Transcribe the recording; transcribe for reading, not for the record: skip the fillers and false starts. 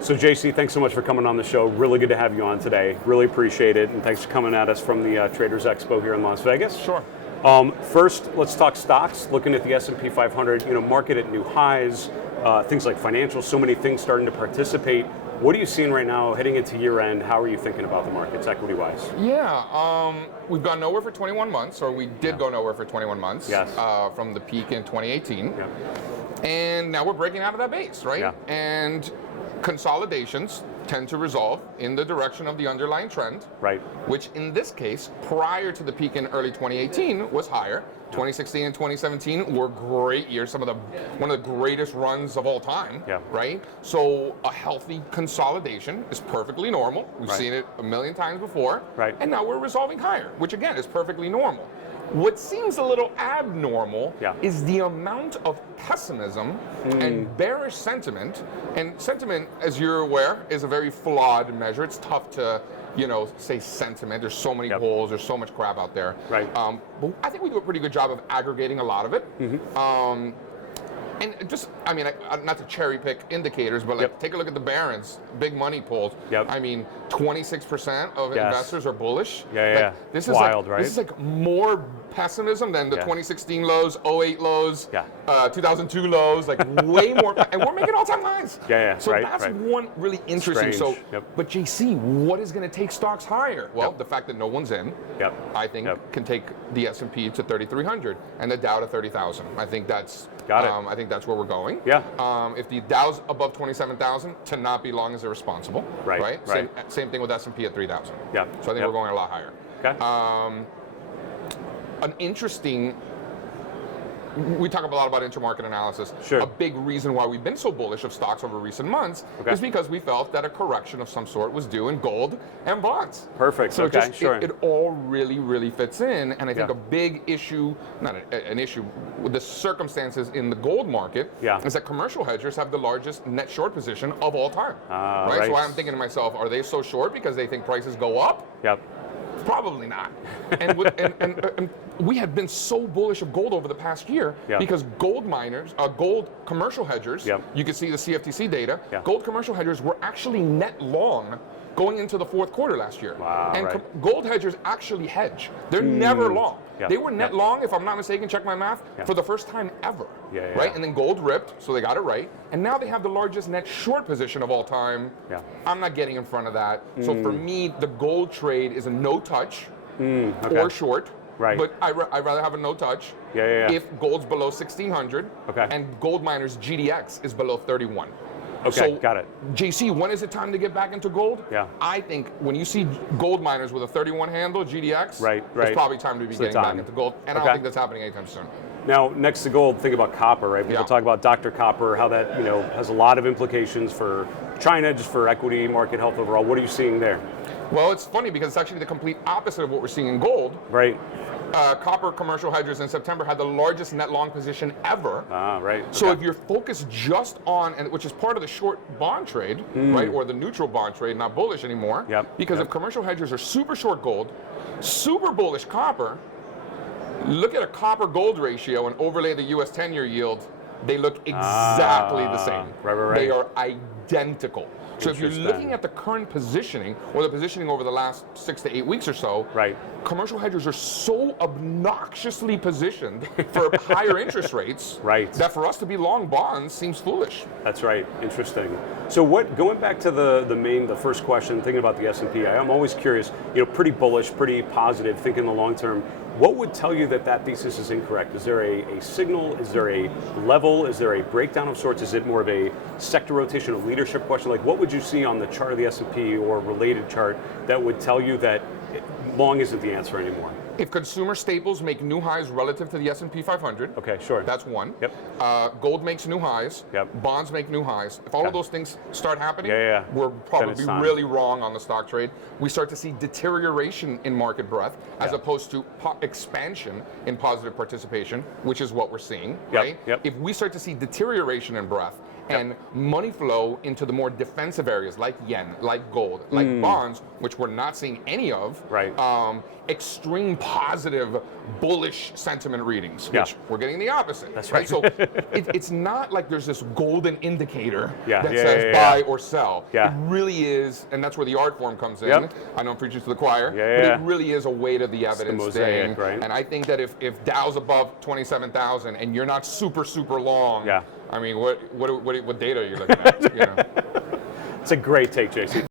So JC, thanks so much for coming on the show. Really good to have you on today. Really appreciate it, and thanks for coming at us from the Traders Expo here in Las Vegas. Sure. First, let's talk stocks. Looking at the S&P 500, market at new highs, things like financials, so many things starting to participate. What are you seeing right now heading into year end? How are you thinking about the markets equity-wise? Yeah, we've gone nowhere for 21 months, or we did go nowhere for 21 months. Yes. From the peak in 2018. Yeah. And now we're breaking out of that base, right? Yeah. And consolidations tend to resolve in the direction of the underlying trend. Right. Which in this case, prior to the peak in early 2018, was higher. 2016 and 2017 were great years, one of the greatest runs of all time, right? So a healthy consolidation is perfectly normal. We've seen it a million times before, and now we're resolving higher, which again is perfectly normal. What seems a little abnormal is the amount of pessimism and bearish sentiment. And sentiment, as you're aware, is a very flawed measure. It's tough to say sentiment. There's so many polls, there's so much crap out there. Right. But I think we do a pretty good job of aggregating a lot of it. And just, not to cherry pick indicators, but take a look at the Barron's big money polls. 26% of investors are bullish. This is wild, right? This is like more pessimism than the 2016 lows, 08 lows, 2002 lows, like way more, and we're making all-time highs. So that's one really interesting. Strange. But JC, what is going to take stocks higher? Well, the fact that no one's in, I think, can take the S&P to 3,300 and the Dow to 30,000. I think that's I think that's where we're going. If the Dow's above 27,000, to not be long is irresponsible. Right. Same thing with S&P at 3,000. So I think we're going a lot higher. An interesting. We talk a lot about intermarket analysis. A big reason why we've been so bullish of stocks over recent months is because we felt that a correction of some sort was due in gold and bonds. Perfect. So it all really, really fits in. And I think a big issue, not an issue, with the circumstances in the gold market is that commercial hedgers have the largest net short position of all time. So I'm thinking to myself, are they so short because they think prices go up? Probably not. And we have been so bullish of gold over the past year because gold miners, gold commercial hedgers, you can see the CFTC data, gold commercial hedgers were actually net long going into the fourth quarter last year. Gold hedgers actually hedge. They're never long. They were net long, if I'm not mistaken, check my math, for the first time ever. Right? And then gold ripped, so they got it right. And now they have the largest net short position of all time. I'm not getting in front of that. So for me, the gold trade is a no touch or short. But I'd rather have a no touch if gold's below 1,600 and gold miners GDX is below 31. So, got it. JC, when is it time to get back into gold? I think when you see gold miners with a 31 handle, GDX, it's probably time to be getting back into gold. And I don't think that's happening anytime soon. Now, next to gold, think about copper, right? People talk about Dr. Copper, how that has a lot of implications for China, just for equity market health overall. What are you seeing there? Well, it's funny because it's actually the complete opposite of what we're seeing in gold. Copper commercial hedgers in September had the largest net long position ever. So if you're focused just on, and which is part of the short bond trade, or the neutral bond trade, not bullish anymore, because if commercial hedgers are super short gold, super bullish copper, look at a copper gold ratio and overlay the US 10-year yield, they look exactly the same. They are identical. So if you're looking at the current positioning, or the positioning over the last 6 to 8 weeks or so, commercial hedgers are so obnoxiously positioned for higher interest rates that for us to be long bonds seems foolish. That's right. Interesting. So going back to the first question, thinking about the S&P, I'm always curious, pretty bullish, pretty positive, thinking the long term. What would tell you that thesis is incorrect? Is there a signal? Is there a level? Is there a breakdown of sorts? Is it more of a sector rotation, a leadership question? Like, what would you see on the chart of the S&P or related chart that would tell you that long isn't the answer anymore? If consumer staples make new highs relative to the S&P 500, that's one. Gold makes new highs. Bonds make new highs. If all of those things start happening, we're probably really wrong on the stock trade. We start to see deterioration in market breadth as opposed to expansion in positive participation, which is what we're seeing. If we start to see deterioration in breadth and money flow into the more defensive areas like yen, like gold, like bonds, which we're not seeing any of. Right. Extreme positive bullish sentiment readings, which we're getting the opposite. That's right. So it's not like there's this golden indicator that Yeah, says buy or sell. Yeah. It really is, and that's where the art form comes in. Yep. I know I'm preaching to the choir, Yeah, but yeah. it really is a weight of the evidence mosaic, thing. right? And I think that if Dow's above 27,000 and you're not super long, I mean, what data are you looking at? You know? It's a great take, JC.